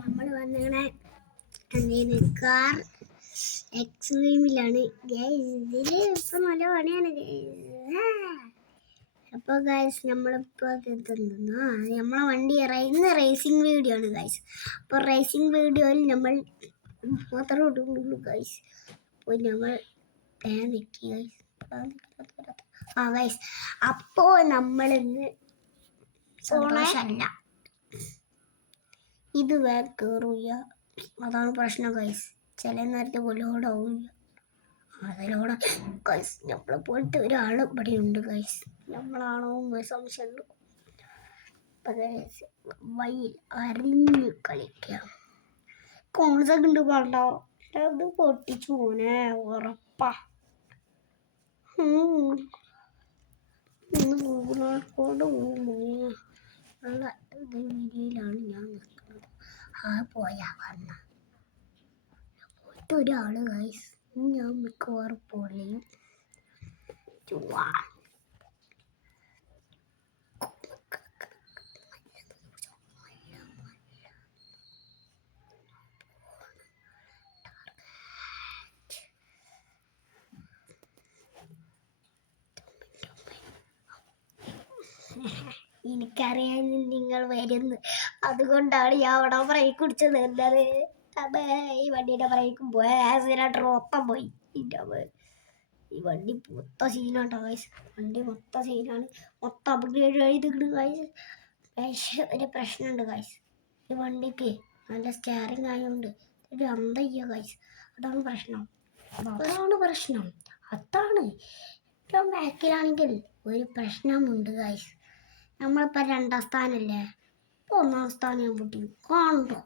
നമ്മൾ വന്നിങ്ങനെ കാർ എക്സ്ട്രീമിലാണ്. ഇതില് ഇപ്പൊ നല്ല പണിയാണ്. അപ്പോൾ ഗൈസ് നമ്മളിപ്പോൾ നമ്മളെ വണ്ടി ഇന്ന് റേസിംഗ് വീഡിയോ ആണ് ഗൈസ്. അപ്പോൾ റേസിംഗ് വീഡിയോയിൽ നമ്മൾ മാത്രമേ ഇടുള്ളൂ ഗൈസ്. അപ്പോൾ നമ്മൾ ഗൈസ് അപ്പോൾ നമ്മളിന്ന് സന്തോഷമല്ല, ഇത് വേഗം കയറില്ല, അതാണ് പ്രശ്നം ഗൈസ്. ചില നേരത്തെ ലോഡാവില്ല, അതിലൂടെ ഗൈസ് നമ്മളെ പോലത്തെ ഒരാൾ ഇവിടെ ഉണ്ട് ഗൈസ്. നമ്മളാണോ സംശയമുണ്ട്. വയ്യിൽ അറിഞ്ഞ് കളിക്കാം. കോൺസൊക്കെ ഉണ്ട് പണ്ടോ, അത് പൊട്ടിച്ചു പോനെ ഉറപ്പാ. ഗൂഗിളോട് ഉള്ള രീതിയിലാണ് ഞാൻ നിൽക്കുന്നത്. പോയാ വന്ന ഒരാള് ഗൈസ്, ഞാൻ മിക്കവാറും പൊളിയും. എനിക്കറിയാൻ നിങ്ങൾ വരുന്നു, അതുകൊണ്ടാണ് ഞാൻ അവിടെ ബ്രേക്ക് കുടിച്ചത്. എന്താണ് ഈ വണ്ടിയുടെ ബ്രേക്കും പോയി, ആക്സിലേറ്റർ മൊത്തം പോയി. ഈ വണ്ടി മൊത്തം സീനാട്ടോ ഗൈസ്, വണ്ടി മൊത്തം സീനാണ്, മൊത്തം അപ്ഗ്രേഡ് ചെയ്തിട്ട് ഗൈസ്. പക്ഷേ ഒരു പ്രശ്നമുണ്ട് ഗൈസ്, ഈ വണ്ടിക്ക് നല്ല സ്റ്റിയറിംഗ് ആയതുകൊണ്ട് ഒരു അന്തയ്യ ഗൈസ്. അതാണ് പ്രശ്നം. അതാണ് ഏറ്റവും ബാക്കിലാണെങ്കിൽ ഒരു പ്രശ്നമുണ്ട് ഗൈസ്. നമ്മളിപ്പോൾ 2ാം സ്ഥാനല്ലേ, ഇപ്പോൾ 1ാം സ്ഥാനം ഞാൻ പൊട്ടി. കണ്ടോ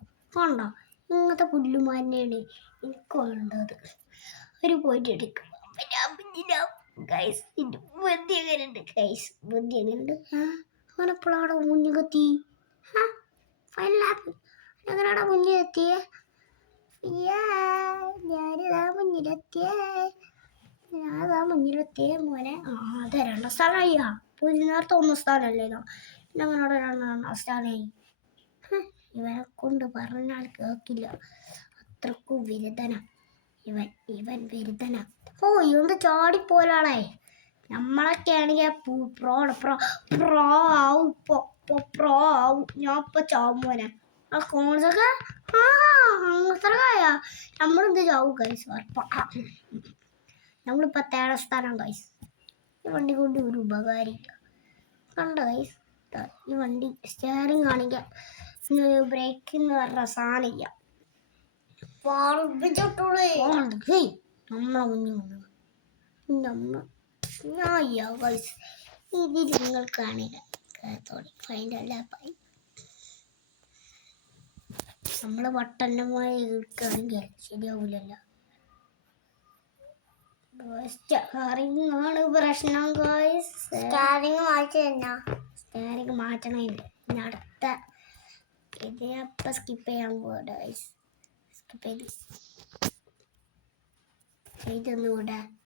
ഇങ്ങനത്തെ പുല്ലുമാനെയാണ് എനിക്ക് വേണ്ടത്. ഒരു പോയിട്ട് എടുക്കും ഗൈസ്. ബുദ്ധി എങ്ങനെയുണ്ട് ഗൈസ്, ബുദ്ധി എങ്ങനെയുണ്ട്? അവനെപ്പോഴാടെ മുന്നിൽ കത്തി? എങ്ങനെയാടാ മുന്നിലെത്തിയേ? ഞാനിതാ മുന്നിലെത്തിയേ മോനെ. അത് 2ാം സ്ഥാനമായി. നേരത്തെ 1ാം സ്ഥാനമല്ലേനോ, പിന്നെ അങ്ങനോടെ 2ാം സ്ഥാനമായി. ഇവനെ കൊണ്ട് പറഞ്ഞാൽ കേൾക്കില്ല, അത്രക്കും വിരുദ്ധന ഇവൻ വിരുദ്ധന. ഇവന്ത് ചാടിപ്പോലാളെ. നമ്മളൊക്കെ ആണെങ്കിൽ പ്രോ ആവും. ഞാൻ ഇപ്പൊ ചാവും മോനെ. ആ കോൺസൊക്കെ അത്രക്കായ നമ്മളെന്ത് ചാവും ഗൈസ്. നമ്മളിപ്പോൾ 3ാം സ്ഥാനം ഗൈസ്. ഈ വണ്ടി കൊണ്ട് ഒരു ഉപകാരമില്ല. കണ്ട ഗൈസ്, ഈ വണ്ടി സ്റ്റിയറിംഗ് ആണെങ്കിൽ ബ്രേക്ക് എന്ന് പറഞ്ഞ സാധനമില്ല. നമ്മളെ മുന്നിൽ ഗൈസ്. ഇതിൽ നിങ്ങൾ കാണില്ല ഫൈനലായി. നമ്മൾ വട്ടന്നമായി എടുക്കുകയാണെങ്കിൽ ശരിയാവില്ലല്ലോ. സ്റ്റിയറിംഗ് ആണ് പ്രശ്നം ഗൈസ്. സ്റ്റിയറിംഗ് മാറ്റണമില്ല. ഇനി അടുത്ത ഇത് അപ്പം സ്കിപ്പ് ചെയ്യാൻ പോവാ ഗൈസ്. സ്കിപ്പ് ചെയ്തൊന്നുകൂടെ